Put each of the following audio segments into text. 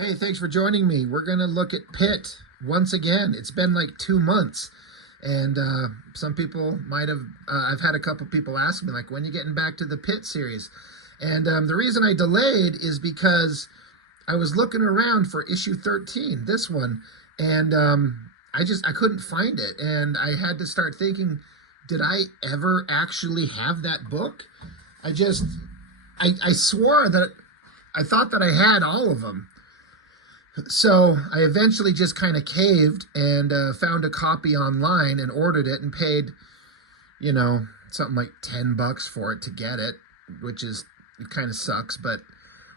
Hey, thanks for joining me. We're going to look at PITT once again. It's been like 2 months. And some people might have, I've had a couple people ask me, like, when are you getting back to the PITT series? And the reason I delayed is because I was looking around for issue 13, this one, and I couldn't find it. And I had to start thinking, did I ever actually have that book? I just, I swore that I thought that I had all of them. So I eventually just kind of caved and found a copy online and ordered it and paid, something like $10 for it to get it, which is, it kind of sucks, but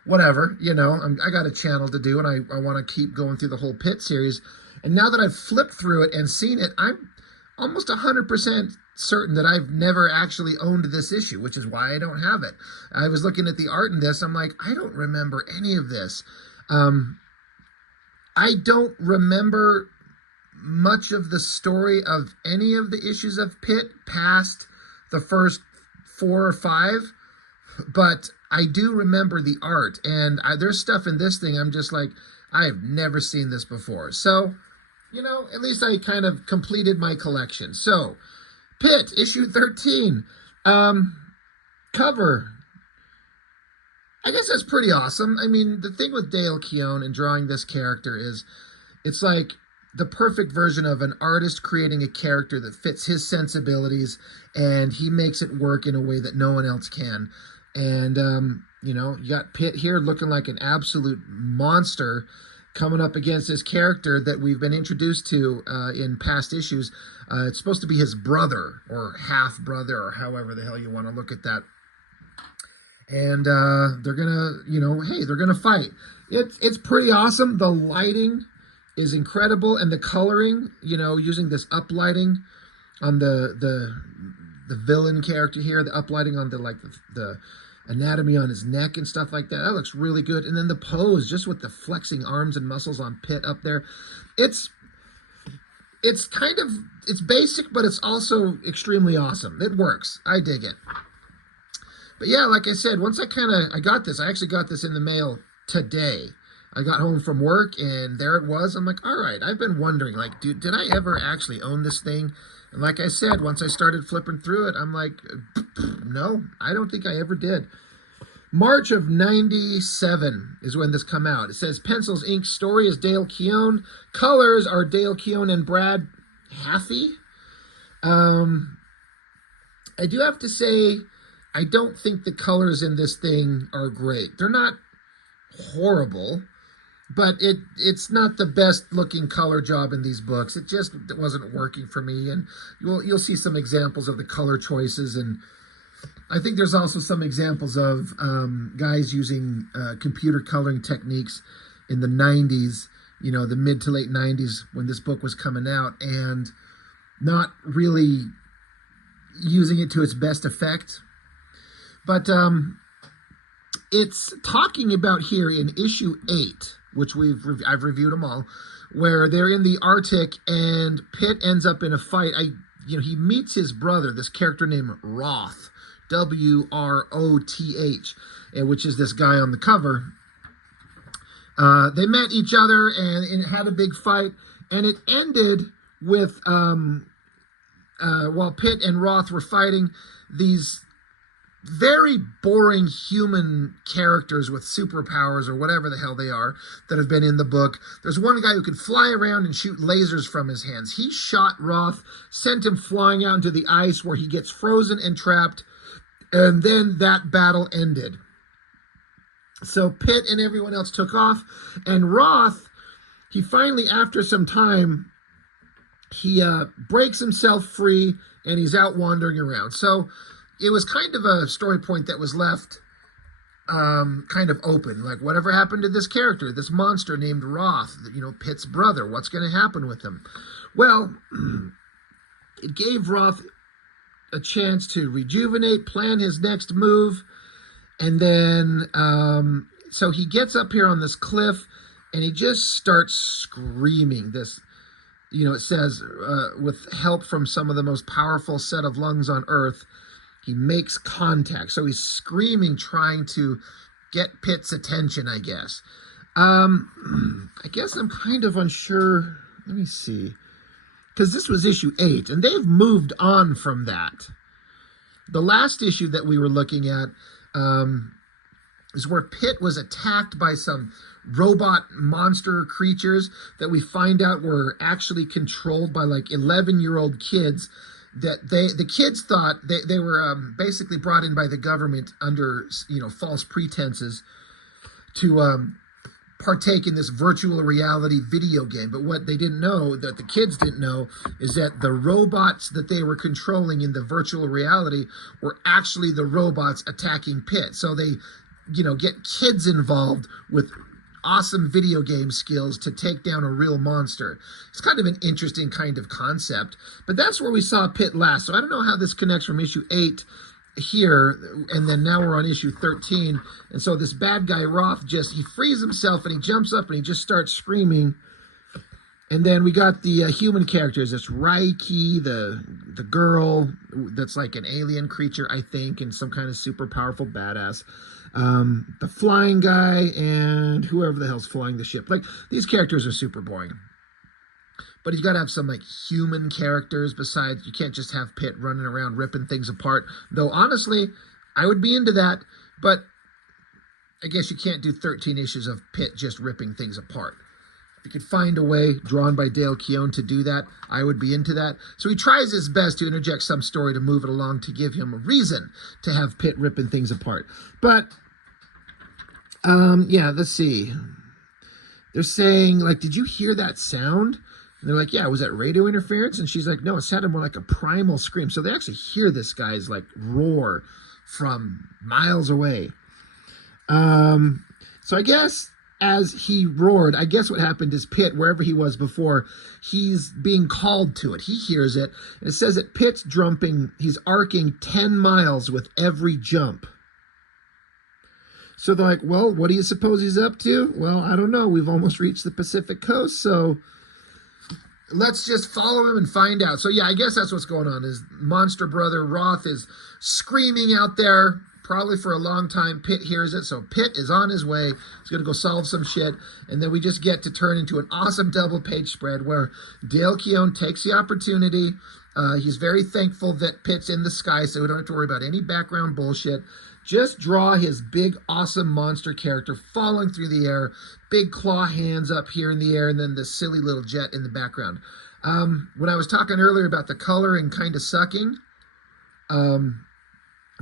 whatever, I got a channel to do and I want to keep going through the whole PITT series. And now that I've flipped through it and seen it, I'm almost 100% certain that I've never actually owned this issue, which is why I don't have it. I was looking at the art in this. I'm like, I don't remember any of this. I don't remember much of the story of any of the issues of PITT past the first 4 or 5, but I do remember the art, and there's stuff in this thing I'm just like, I've never seen this before. So, at least I kind of completed my collection. So, PITT, issue 13, cover. I guess that's pretty awesome. I mean, the thing with Dale Keown and drawing this character is it's like the perfect version of an artist creating a character that fits his sensibilities, and he makes it work in a way that no one else can. And, you got PITT here looking like an absolute monster coming up against this character that we've been introduced to in past issues. It's supposed to be his brother or half-brother or however the hell you want to look at that. And they're gonna, hey, they're gonna fight. It's pretty awesome. The lighting is incredible, and the coloring, using this uplighting on the villain character here, the uplighting on the anatomy on his neck and stuff like that. That looks really good. And then the pose, just with the flexing arms and muscles on PITT up there, it's basic, but it's also extremely awesome. It works. I dig it. But yeah, like I said, once I got this, I actually got this in the mail today. I got home from work and there it was. I'm like, all right, I've been wondering, like, dude, did I ever actually own this thing? And like I said, once I started flipping through it, I'm like, no, I don't think I ever did. March of 97 is when this come out. It says Pencils Inc. Story is Dale Keown. Colors are Dale Keown and Brad Haffey. I do have to say, I don't think the colors in this thing are great. They're not horrible, but it's not the best looking color job in these books. It just wasn't working for me, and you'll see some examples of the color choices, and I think there's also some examples of guys using computer coloring techniques in the 90s, the mid to late 90s when this book was coming out, and not really using it to its best effect. But it's talking about here in issue 8, which I've reviewed them all, where they're in the Arctic and PITT ends up in a fight. He meets his brother, this character named Roth, W-R-O-T-H, which is this guy on the cover. They met each other and had a big fight, and it ended with while PITT and Roth were fighting, these very boring human characters with superpowers or whatever the hell they are that have been in the book. There's one guy who can fly around and shoot lasers from his hands. He shot Roth, sent him flying out into the ice where he gets frozen and trapped, and then that battle ended. So PITT and everyone else took off, and Roth, he finally, after some time, he breaks himself free and he's out wandering around. So it was kind of a story point that was left kind of open. Like, whatever happened to this character, this monster named Roth, PITT's brother? What's going to happen with him? Well, it gave Roth a chance to rejuvenate, plan his next move, and then so he gets up here on this cliff and he just starts screaming this, it says, with help from some of the most powerful set of lungs on Earth, he makes contact. So he's screaming, trying to get PITT's attention, I guess. I guess I'm kind of unsure. Let me see. Because this was issue 8, and they've moved on from that. The last issue that we were looking at is where Pitt was attacked by some robot monster creatures that we find out were actually controlled by like 11-year-old kids. That the kids thought they were basically brought in by the government under false pretenses to partake in this virtual reality video game. But what they didn't know, that the kids didn't know, is that the robots that they were controlling in the virtual reality were actually the robots attacking Pitt. So they, get kids involved with awesome video game skills to take down a real monster. It's kind of an interesting kind of concept, but that's where we saw Pitt last. So I don't know how this connects from issue 8 here, and then now we're on issue 13, and so this bad guy Roth he frees himself and he jumps up and he just starts screaming. And then we got the human characters. It's Raiki, the girl that's like an alien creature, I think, and some kind of super powerful badass. The flying guy and whoever the hell's flying the ship. Like, these characters are super boring. But he's got to have some, like, human characters besides. You can't just have Pitt running around ripping things apart. Though, honestly, I would be into that. But I guess you can't do 13 issues of Pitt just ripping things apart. If you could find a way, drawn by Dale Keown, to do that, I would be into that. So he tries his best to interject some story to move it along, to give him a reason to have Pitt ripping things apart. But, yeah, let's see. They're saying, like, did you hear that sound? And they're like, yeah, was that radio interference? And she's like, no, it sounded more like a primal scream. So they actually hear this guy's, like, roar from miles away. So I guess as he roared, I guess what happened is Pitt, wherever he was before, he's being called to it. He hears it. And it says that Pitt's jumping, he's arcing 10 miles with every jump. So they're like, well, what do you suppose he's up to? Well, I don't know. We've almost reached the Pacific coast, so let's just follow him and find out. So yeah, I guess that's what's going on. His monster brother Roth is screaming out there, probably for a long time. Pitt hears it, so Pitt is on his way. He's going to go solve some shit, and then we just get to turn into an awesome double-page spread where Dale Keown takes the opportunity. He's very thankful that Pitt's in the sky, so we don't have to worry about any background bullshit. Just draw his big, awesome monster character falling through the air, big claw hands up here in the air, and then this silly little jet in the background. When I was talking earlier about the color and kind of sucking,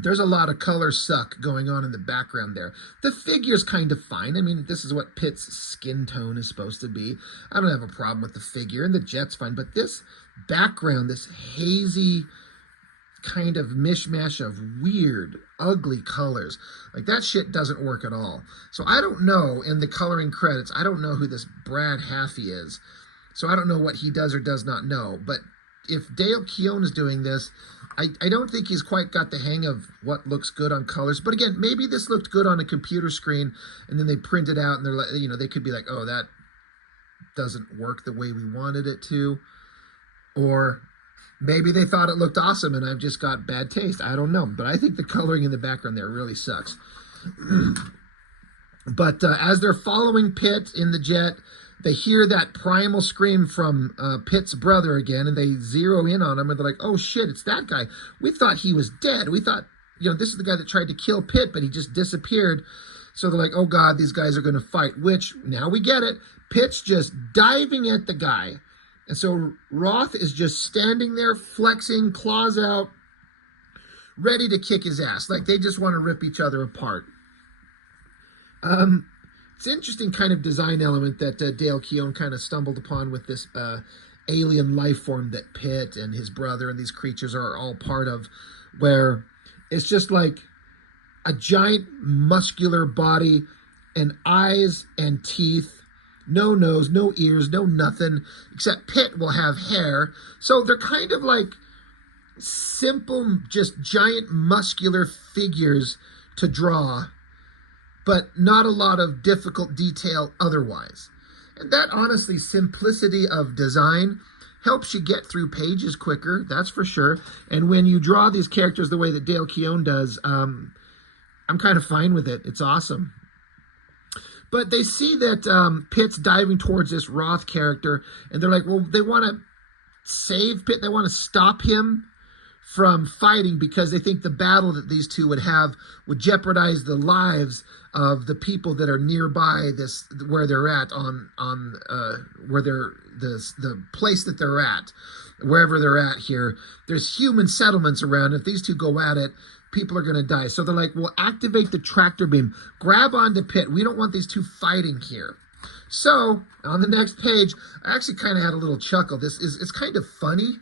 there's a lot of color suck going on in the background there. The figure's kind of fine. I mean, this is what Pitt's skin tone is supposed to be. I don't have a problem with the figure, and the jet's fine. But this background, this hazy kind of mishmash of weird, ugly colors, like that shit doesn't work at all. So I don't know, in the coloring credits, I don't know who this Brad Haffey is. So I don't know what he does or does not know. But if Dale Keown is doing this, I don't think he's quite got the hang of what looks good on colors. But again, maybe this looked good on a computer screen, and then they print it out, and they're like, they could be like, oh, that doesn't work the way we wanted it to. Or maybe they thought it looked awesome, and I've just got bad taste. I don't know. But I think the coloring in the background there really sucks. But as they're following Pitt in the jet, they hear that primal scream from Pitt's brother again, and they zero in on him, and they're like, oh, shit, it's that guy. We thought he was dead. We thought, this is the guy that tried to kill Pitt, but he just disappeared. So they're like, oh, God, these guys are going to fight, which, now we get it. Pitt's just diving at the guy. And so Roth is just standing there, flexing, claws out, ready to kick his ass. Like, they just want to rip each other apart. It's an interesting kind of design element that Dale Keown kind of stumbled upon with this alien life form that Pitt and his brother and these creatures are all part of, where it's just like a giant muscular body and eyes and teeth, no nose, no ears, no nothing, except Pitt will have hair. So they're kind of like simple, just giant muscular figures to draw, but not a lot of difficult detail otherwise. And that, honestly, simplicity of design helps you get through pages quicker, that's for sure. And when you draw these characters the way that Dale Keown does, I'm kind of fine with it. It's awesome. But they see that Pitt's diving towards this Roth character, and they're like, well, they want to save Pitt. They want to stop him from fighting because they think the battle that these two would have would jeopardize the lives of the people that are nearby this where they're at on where they're the place that they're at, wherever they're at here. There's human settlements around. If these two go at it, people are going to die. So they're like, well, activate the tractor beam, grab onto Pitt. We don't want these two fighting here. So on the next page, I actually kind of had a little chuckle. It's kind of funny.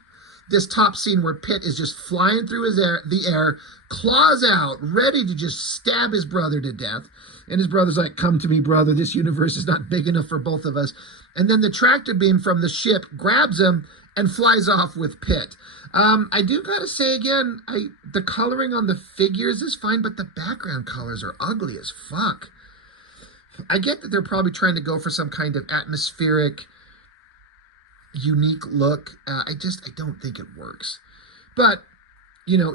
This top scene where Pitt is just flying through the air, claws out, ready to just stab his brother to death. And his brother's like, come to me, brother. This universe is not big enough for both of us. And then the tractor beam from the ship grabs him and flies off with Pitt. I do got to say again, the coloring on the figures is fine, but the background colors are ugly as fuck. I get that they're probably trying to go for some kind of atmospheric, unique look. I don't think it works. But,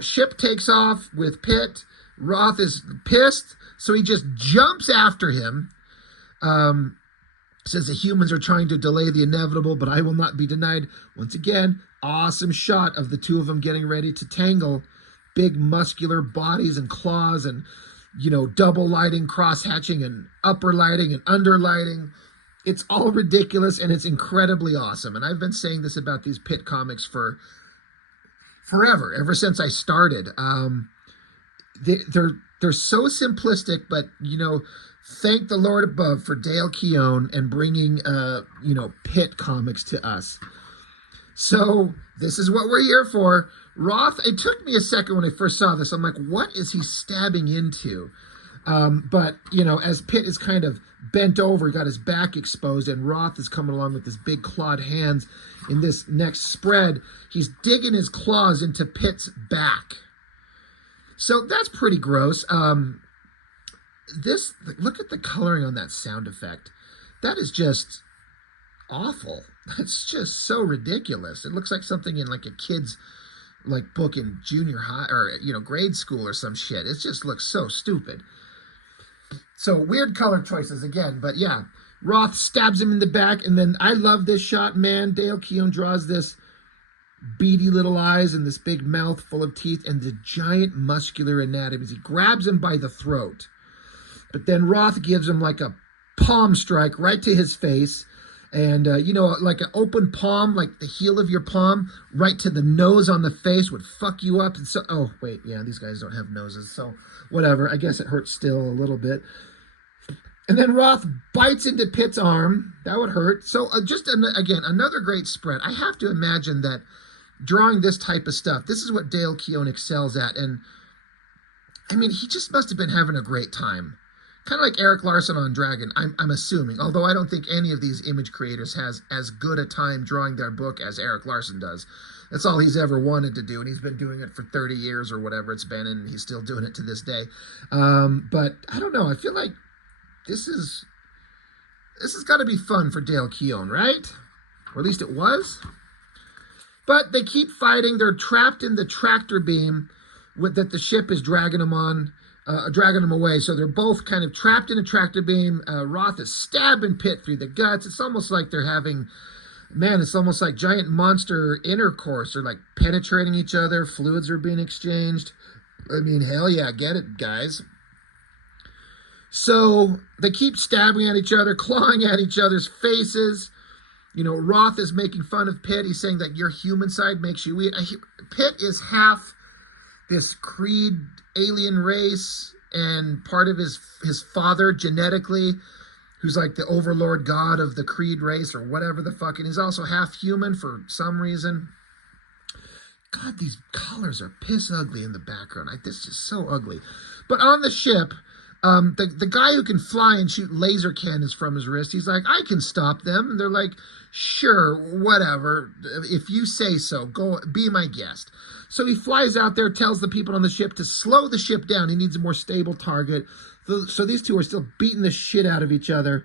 ship takes off with Pitt. Roth is pissed, so he just jumps after him. Says the humans are trying to delay the inevitable, but I will not be denied. Once again, awesome shot of the two of them getting ready to tangle. Big muscular bodies and claws and, double lighting, cross hatching and upper lighting and under lighting. It's all ridiculous, and it's incredibly awesome. And I've been saying this about these Pitt comics for forever, ever since I started. They're so simplistic, but, thank the Lord above for Dale Keown and bringing, Pitt comics to us. So this is what we're here for. Roth, it took me a second when I first saw this. I'm like, what is he stabbing into? But, as Pitt is kind of bent over, got his back exposed, and Roth is coming along with his big clawed hands in this next spread. He's digging his claws into Pitt's back. So that's pretty gross. Look at the coloring on that sound effect. That is just awful. That's just so ridiculous. It looks like something in like a kid's book in junior high or grade school or some shit. It just looks so stupid. So weird color choices again, but yeah, Roth stabs him in the back, and then I love this shot, man. Dale Keown draws this beady little eyes and this big mouth full of teeth and the giant muscular anatomy. He grabs him by the throat, but then Roth gives him like a palm strike right to his face. And, like an open palm, like the heel of your palm, right to the nose on the face would fuck you up. And so, oh, wait, yeah, these guys don't have noses. So, whatever. I guess it hurts still a little bit. And then Roth bites into Pitt's arm. That would hurt. So, again, another great spread. I have to imagine that drawing this type of stuff, this is what Dale Keown excels at. And, I mean, he just must have been having a great time. Kind of like Eric Larson on Dragon, I'm assuming. Although I don't think any of these image creators has as good a time drawing their book as Eric Larson does. That's all he's ever wanted to do, and he's been doing it for 30 years or whatever it's been, and he's still doing it to this day. But I don't know. I feel like this has got to be fun for Dale Keown, right? Or at least it was. But they keep fighting. They're trapped in the tractor beam that the ship is dragging them on. Dragging them away. So they're both kind of trapped in a tractor beam. Roth is stabbing Pitt through the guts. It's almost like they're having, it's almost like giant monster intercourse. They're like penetrating each other. Fluids are being exchanged. I mean, hell yeah, get it, guys. So they keep stabbing at each other, clawing at each other's faces. Roth is making fun of Pitt. He's saying that your human side makes you weak. Pitt is half this Creed alien race and part of his father genetically, who's like the overlord god of the Creed race or whatever the fuck, and he's also half human for some reason. God, these colors are piss ugly in the background. This is just so ugly. But on the ship, the guy who can fly and shoot laser cannons from his wrist, he's like, I can stop them. And they're like, sure, whatever. If you say so, go be my guest. So he flies out there, tells the people on the ship to slow the ship down. He needs a more stable target. So these two are still beating the shit out of each other.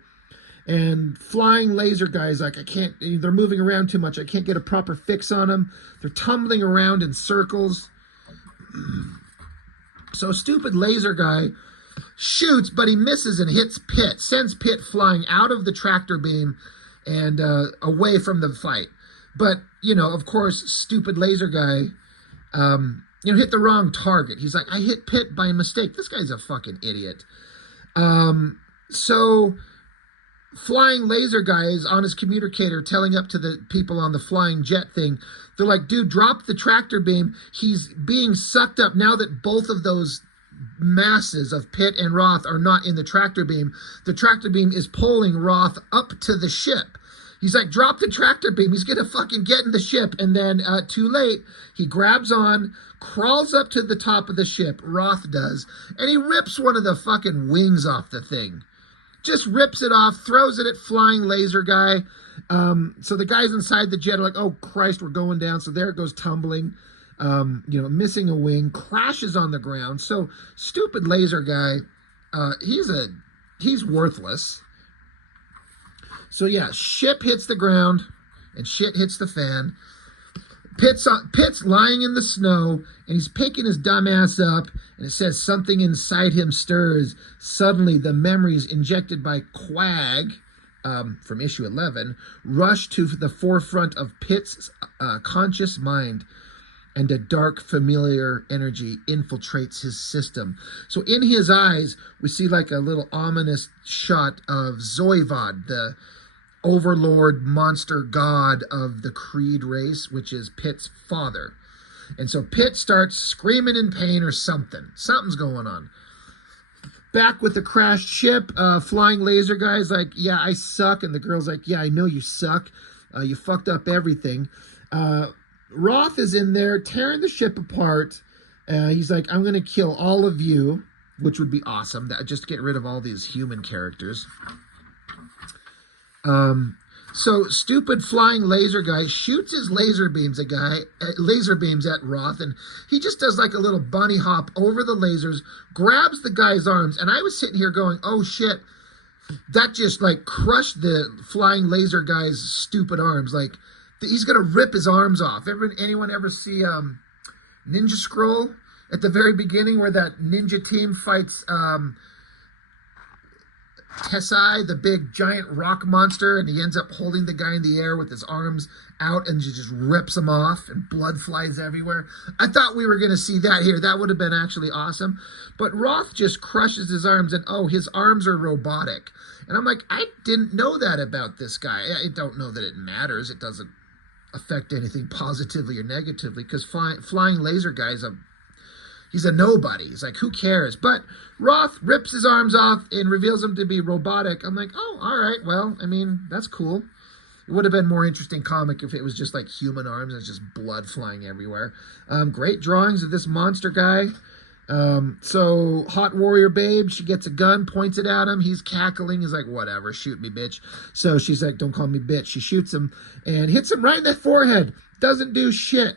And flying laser guys, like, they're moving around too much. I can't get a proper fix on them. They're tumbling around in circles. So stupid laser guy shoots, but he misses and hits PITT, sends PITT flying out of the tractor beam and away from the fight. But, you know, of course, stupid laser guy, hit the wrong target. He's like, I hit PITT by mistake. This guy's a fucking idiot. So flying laser guy is on his communicator telling up to the people on the flying jet thing. They're like, dude, drop the tractor beam. He's being sucked up now that both of those masses of PITT and Roth are not in the tractor beam. The tractor beam is pulling Roth up to the ship. He's like, drop the tractor beam. He's going to fucking get in the ship. And then too late, he grabs on, crawls up to the top of the ship, Roth does, and he rips one of the fucking wings off the thing. Just rips it off, throws it at flying laser guy. So the guys inside the jet are like, oh, Christ, we're going down. So there it goes tumbling, missing a wing, crashes on the ground. So stupid laser guy, he's worthless. So yeah, ship hits the ground and shit hits the fan. PITT's lying in the snow and he's picking his dumb ass up, and it says something inside him stirs. Suddenly the memories injected by Quag from issue 11 rush to the forefront of PITT's conscious mind, and a dark familiar energy infiltrates his system. So in his eyes we see like a little ominous shot of Zoivod, the overlord monster god of the Creed race, which is PITT's father. And so PITT starts screaming in pain or something. Something's going on. Back with the crashed ship, flying laser guy's like, yeah, I suck. And the girl's like, yeah, I know you suck. You fucked up everything. Roth is in there tearing the ship apart. He's like, I'm going to kill all of you, which would be awesome. Just get rid of all these human characters. So stupid flying laser guy shoots his laser beams at Roth, and he just does like a little bunny hop over the lasers, grabs the guy's arms, and I was sitting here going, oh shit, that just like crushed the flying laser guy's stupid arms. Like he's gonna rip his arms off. Anyone ever see Ninja Scroll at the very beginning where that ninja team fights Tessai, the big giant rock monster, and he ends up holding the guy in the air with his arms out and just rips him off and blood flies everywhere. I thought we were going to see that here. That would have been actually awesome. But Roth just crushes his arms, and oh, his arms are robotic. And I'm like, I didn't know that about this guy. I don't know that it matters. It doesn't affect anything positively or negatively, because flying laser guy's he's a nobody. He's like, who cares? But Roth rips his arms off and reveals them to be robotic. I'm like, oh, all right. Well, I mean, that's cool. It would have been more interesting comic if it was just like human arms and it's just blood flying everywhere. Great drawings of this monster guy. So Hot Warrior Babe, she gets a gun, points it at him. He's cackling. He's like, whatever, shoot me, bitch. So she's like, don't call me bitch. She shoots him and hits him right in the forehead. Doesn't do shit.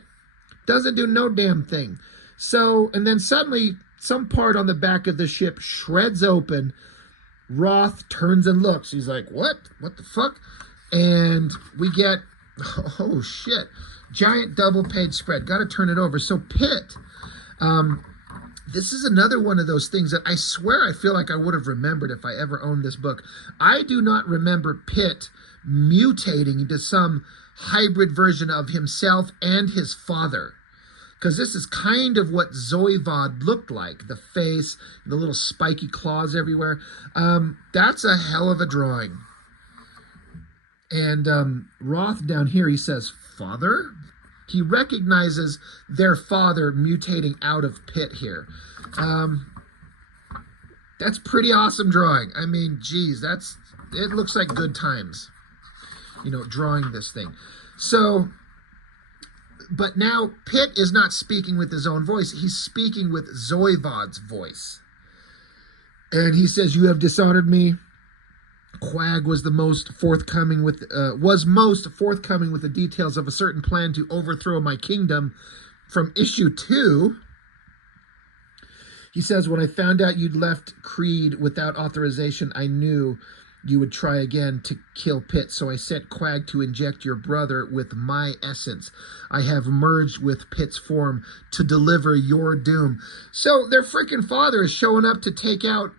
Doesn't do no damn thing. So, and then suddenly some part on the back of the ship shreds open. Roth turns and looks. He's like, what? What the fuck? And we get, oh shit, giant double page spread. Got to turn it over. So PITT, this is another one of those things that I swear I feel like I would have remembered if I ever owned this book. I do not remember PITT mutating into some hybrid version of himself and his father. Because this is kind of what Zoivod looked like. The face, the little spiky claws everywhere. That's a hell of a drawing. And Roth down here, he says, father? He recognizes their father mutating out of PITT here. That's pretty awesome drawing. I mean, geez, it looks like good times, drawing this thing. So, but now PITT is not speaking with his own voice. He's speaking with Zoivod's voice. And he says, you have dishonored me. Quag was most forthcoming with the details of a certain plan to overthrow my kingdom from issue 2. He says, when I found out you'd left Creed without authorization, I knew you would try again to kill Pitt. So I sent Quag to inject your brother with my essence. I have merged with Pitt's form to deliver your doom. So their freaking father is showing up to take out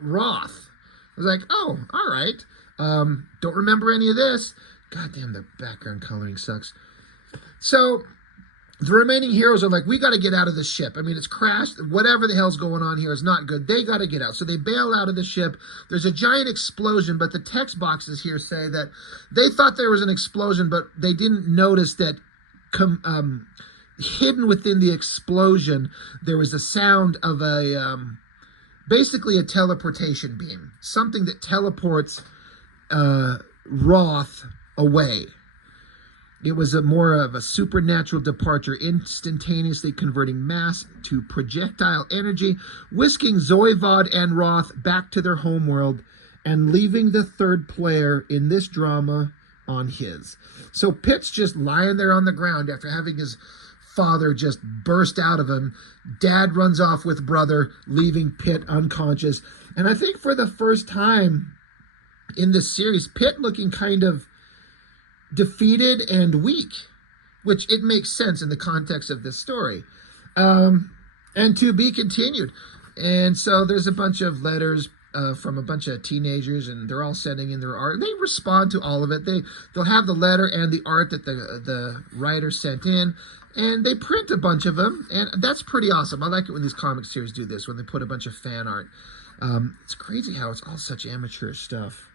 Roth. I was like, oh, all right. Don't remember any of this. God damn, the background coloring sucks. So the remaining heroes are like, we got to get out of the ship. I mean, it's crashed. Whatever the hell's going on here is not good. They got to get out. So they bail out of the ship. There's a giant explosion, but the text boxes here say that they thought there was an explosion, but they didn't notice that hidden within the explosion, there was the sound of a, basically a teleportation beam. Something that teleports Roth away. It was more of a supernatural departure, instantaneously converting mass to projectile energy, whisking Zoivod and Roth back to their homeworld and leaving the third player in this drama on his. So Pitt's just lying there on the ground after having his father just burst out of him. Dad runs off with brother, leaving Pitt unconscious. And I think for the first time in this series, Pitt looking kind of defeated and weak, which it makes sense in the context of this story. And to be continued. And so there's a bunch of letters from a bunch of teenagers, and they're all sending in their art. They respond to all of it. They'll have the letter and the art that the writer sent in, and they print a bunch of them, and that's pretty awesome. I like it when these comic series do this, when they put a bunch of fan art. It's crazy how it's all such amateur stuff.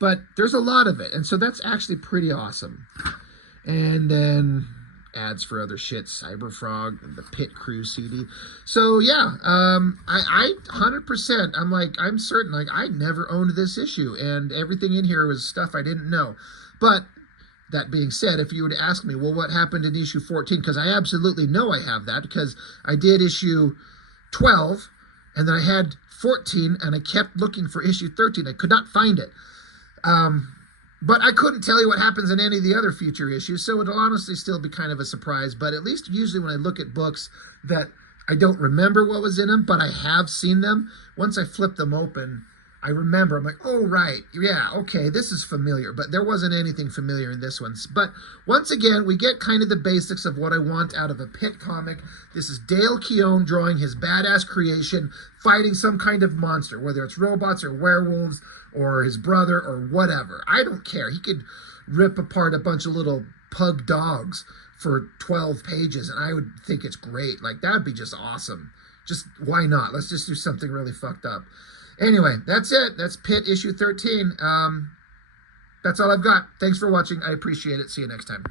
But there's a lot of it, and so that's actually pretty awesome. And then ads for other shit, Cyberfrog, and the Pit Crew CD. So yeah, I 100%, I'm certain, like, I never owned this issue, and everything in here was stuff I didn't know. But that being said, if you were to ask me, well, what happened in issue 14? Because I absolutely know I have that, because I did issue 12, and then I had 14, and I kept looking for issue 13. I could not find it. But I couldn't tell you what happens in any of the other future issues, so it'll honestly still be kind of a surprise. But at least usually when I look at books that I don't remember what was in them, but I have seen them, once I flip them open, I remember. I'm like, oh, right, yeah, okay, this is familiar. But there wasn't anything familiar in this one. But once again, we get kind of the basics of what I want out of a Pitt comic. This is Dale Keown drawing his badass creation, fighting some kind of monster, whether it's robots or werewolves or his brother or whatever. I don't care. He could rip apart a bunch of little pug dogs for 12 pages, and I would think it's great. Like, that would be just awesome. Just, why not? Let's just do something really fucked up. Anyway, that's it. That's Pitt issue 13. That's all I've got. Thanks for watching. I appreciate it. See you next time.